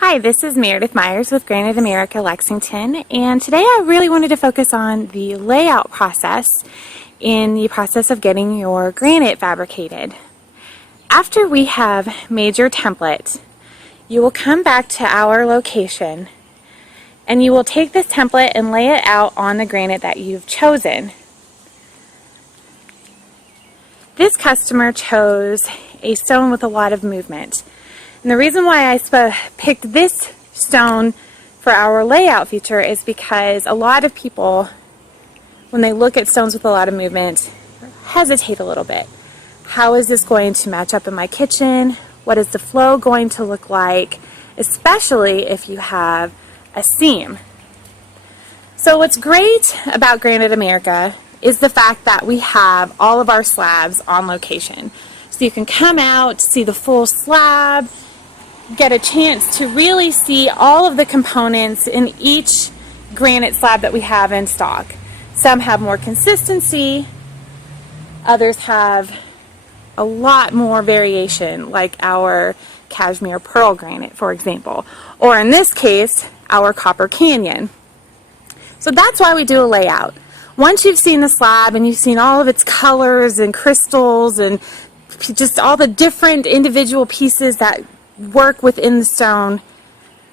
Hi, this is Meredith Myers with Granite America Lexington, and today I really wanted to focus on the layout process in the process of getting your granite fabricated. After we have made your template, you will come back to our location and you will take this template and lay it out on the granite that you've chosen. This customer chose a stone with a lot of movement. And the reason why I picked this stone for our layout feature is because a lot of people, when they look at stones with a lot of movement, hesitate a little bit. How is this going to match up in my kitchen? What is the flow going to look like? Especially if you have a seam. So what's great about Granite America is the fact that we have all of our slabs on location. So you can come out, see the full slab, get a chance to really see all of the components in each granite slab that we have in stock. Some have more consistency, others have a lot more variation, like our cashmere pearl granite, for example, or in this case, our copper canyon. So that's why we do a layout. Once you've seen the slab and you've seen all of its colors and crystals and just all the different individual pieces that work within the stone,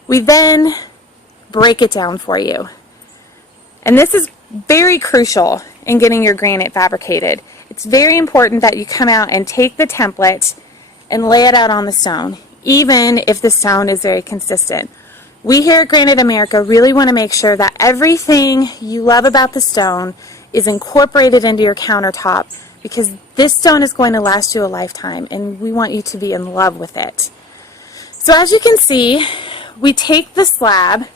we then break it down for you. And this is very crucial in getting your granite fabricated. It's very important that you come out and take the template and lay it out on the stone, even if the stone is very consistent. We here at Granite America really want to make sure that everything you love about the stone is incorporated into your countertop, because this stone is going to last you a lifetime and we want you to be in love with it. So as you can see, we take the slab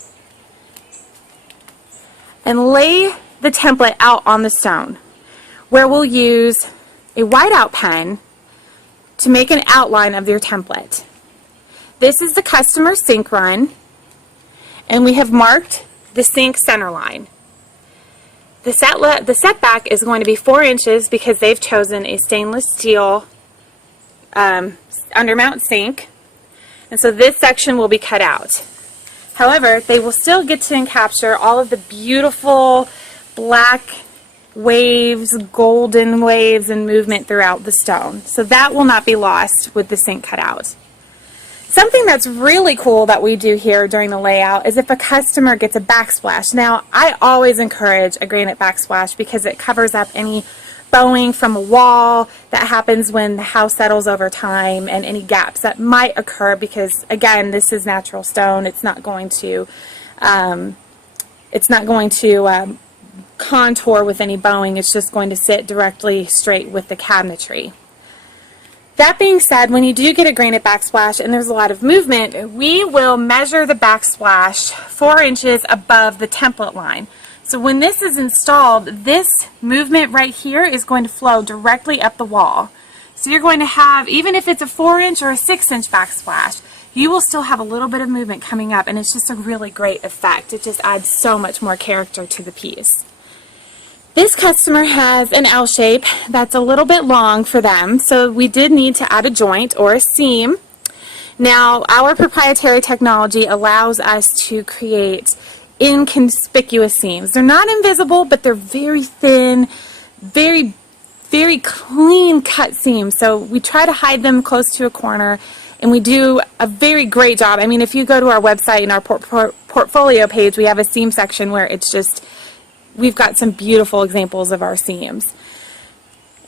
and lay the template out on the stone, where we'll use a whiteout pen to make an outline of your template. This is the customer sink run, and we have marked the sink center line. The setback is going to be 4 inches because they've chosen a stainless steel undermount sink. And so this section will be cut out. However, they will still get to capture all of the beautiful black waves, golden waves, and movement throughout the stone. So that will not be lost with the sink cut out. Something that's really cool that we do here during the layout is if a customer gets a backsplash. Now, I always encourage a granite backsplash because it covers up any bowing from a wall that happens when the house settles over time, and any gaps that might occur, because again, this is natural stone. It's not going to contour with any bowing. It's just going to sit directly straight with the cabinetry. That being said, when you do get a granite backsplash and there's a lot of movement, we will measure the backsplash 4 inches above the template line. So when this is installed, this movement right here is going to flow directly up the wall. So you're going to have, even if it's a 4-inch or a 6-inch backsplash, you will still have a little bit of movement coming up, and it's just a really great effect. It just adds so much more character to the piece. This customer has an L shape that's a little bit long for them, so we did need to add a joint or a seam. Now, our proprietary technology allows us to create inconspicuous seams. They're not invisible, but they're very thin, very clean cut seams. So we try to hide them close to a corner, and we do a very great job. I mean, if you go to our website and our portfolio page, we have a seam section where it's just, we've got some beautiful examples of our seams.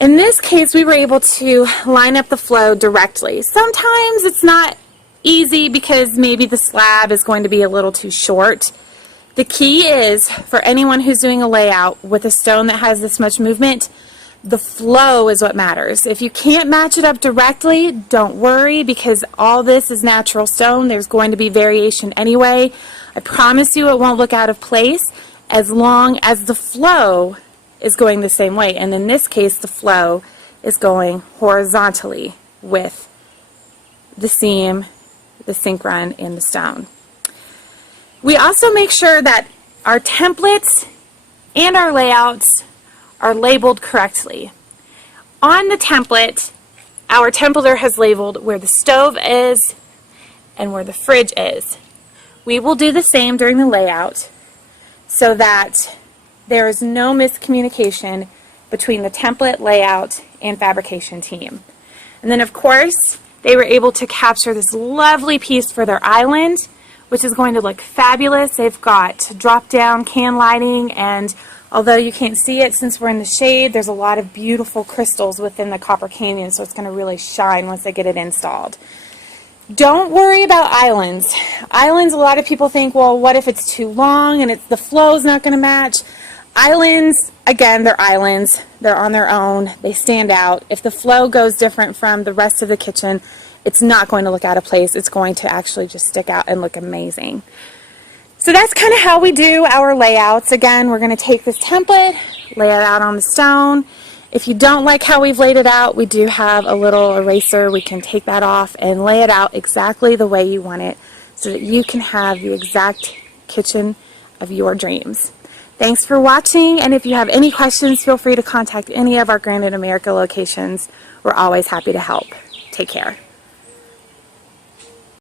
In this case, we were able to line up the flow directly. Sometimes it's not easy because maybe the slab is going to be a little too short. The key is, for anyone who's doing a layout with a stone that has this much movement, the flow is what matters. If you can't match it up directly, don't worry, because all this is natural stone. There's going to be variation anyway. I promise you it won't look out of place as long as the flow is going the same way. And in this case, the flow is going horizontally with the seam, the sink run, and the stone. We also make sure that our templates and our layouts are labeled correctly. On the template, our templater has labeled where the stove is and where the fridge is. We will do the same during the layout so that there is no miscommunication between the template, layout, and fabrication team. And then of course, they were able to capture this lovely piece for their island, which is going to look fabulous. They've got drop-down can lighting, and although you can't see it since we're in the shade, there's a lot of beautiful crystals within the Copper Canyon, so it's going to really shine once they get it installed. Don't worry about islands. Islands, a lot of people think, well, what if it's too long and the flow's not going to match? Islands, again, they're islands. They're on their own. They stand out. If the flow goes different from the rest of the kitchen, it's not going to look out of place. It's going to actually just stick out and look amazing. So that's kind of how we do our layouts. Again, we're going to take this template, lay it out on the stone. If you don't like how we've laid it out, we do have a little eraser. We can take that off and lay it out exactly the way you want it so that you can have the exact kitchen of your dreams. Thanks for watching, and if you have any questions, feel free to contact any of our Granite America locations. We're always happy to help. Take care.